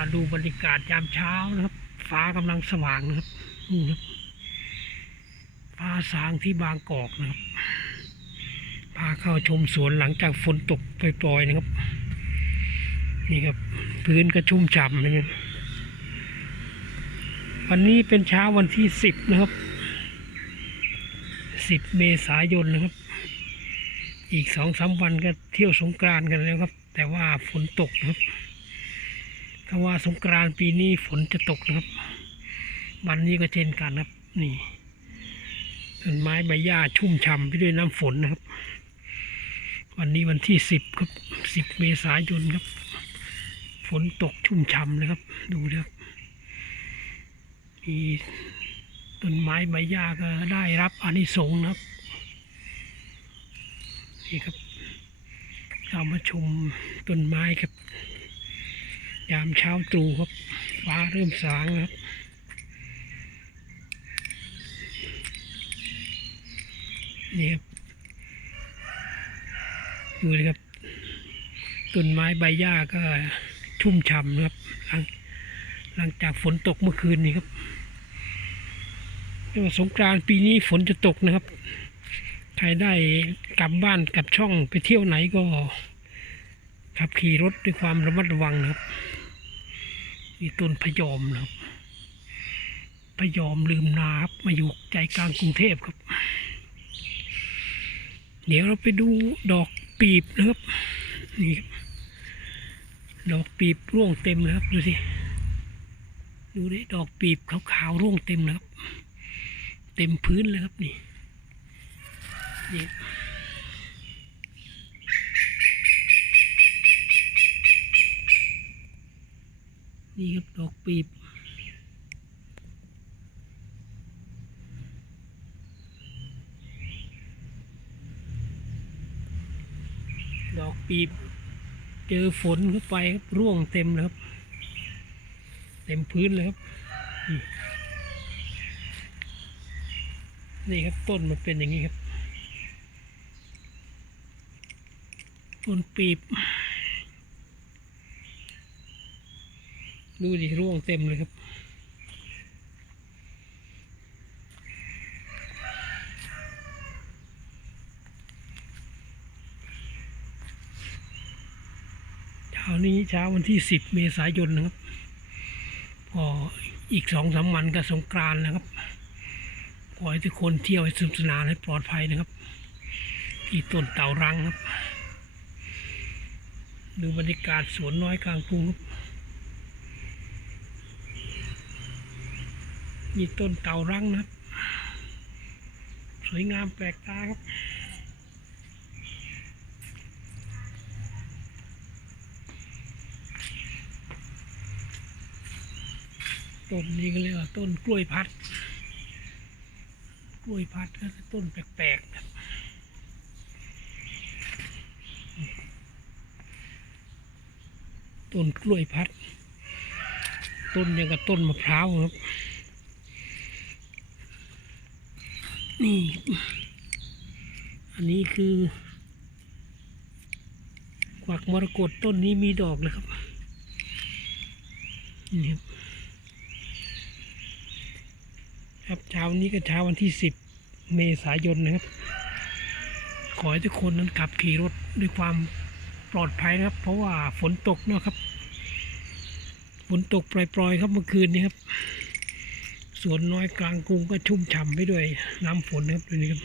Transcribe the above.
าดูบรรยากาศยามเช้านะครับ ฟ้ากำลังสว่างนะครับนี่ครับฟ้าสางที่บางกอกนะครับ พาเข้าชมสวนหลังจากฝนตกปล่อยๆนะครับ นี่ครับ พื้นก็ชุ่มฉ่ำนะครับวันนี้เป็นเช้าวันที่สิบนะครับ สิบเมษายนนะครับ อีกสองสามวันก็เที่ยวสงกรานกันแล้วครับ แต่ว่าฝนตกนะครับถ้าว่าสงกรานต์ปีนี้ฝนจะตกนะครับ วันนี้ก็เช่นกันครับ นี่ต้นไม้ใบหญ้าชุ่มฉ่ำไปด้วยน้ำฝนนะครับ วันนี้วันที่สิบครับสิบเมษายนครับ ฝนตกชุ่มฉ่ำนะครับ ดูนะครับมีต้นไม้ใบหญ้าก็ได้รับอานิสงส์นะครับนี่ครับ เรามาชมต้นไม้ครับ ยามเช้าตรู่ครับ ฟ้าเริ่มสางแล้วครับ นี่ครับ ดูนะครับ ต้นไม้ใบหญ้าก็ชุ่มฉ่ำนะครับ หลังหลังจากฝนตกเมื่อคืนนี้ครับเรียกว่าสงกรานต์ปีนี้ฝนจะตกนะครับ ใครได้กลับบ้านกลับช่องไปเที่ยวไหนก็ ขับขี่รถด้วยความระมัดระวังนะครับนี่ต้นพยอมนะครับพยอมลืมนาครับมาอยู่ใจกลางกรุงเทพครับ เดี๋ยวเราไปดูดอกปีบนะครับนี่ครับดอกปีบร่วงเต็มเลยครับดูสิดูดิดอกปีบขาวๆร่วงเต็มนะครับ เต็มพื้นเลยครับนี่ นี่นี่ครับดอกปีบดอกปีบ เจอฝนเข้าไปครับร่วงเต็มเลยครับ เต็มพื้นเลยครับ นี่นี่ครับต้นมันเป็นอย่างนี้ครับ ต้นปีบ ดูดิร่วงเต็มเลยครับ เช้านี้เช้าวันที่สิบเมษายนนะครับ พออีกสองสามวันก็สงกรานนะครับ ขอให้ทุกคนเที่ยวให้สนุกสนานให้ปลอดภัยนะครับ ที่ต้นเต่ารังครับ ดูบรรยากาศสวนน้อยกลางกรุงครับมีต้นเต่ารังนะครับ สวยงามแปลกตาครับต้นนี้ก็เรียกว่าต้นกล้วยพัด กล้วยพัดก็คือต้นแปลกๆครับ ต้นกล้วยพัด ต้นยังกับต้นมะพร้าวครับ นี่ อันนี้คือ กวักมรกตต้นนี้มีดอกเลยครับ นี่ครับครับเช้านี้ก็เช้าวันที่สิบเมษายนนะครับ ขอให้ทุกคนนั้นขับขี่รถด้วยความ ปลอดภัยนะครับ เพราะว่าฝนตกเนาะครับ ฝนตกปล่อยๆครับเมื่อคืนนี้ครับสวนน้อยกลางกรุงก็ชุ่มฉ่ำไปด้วยน้ำฝนนะครับดูนี่ครับ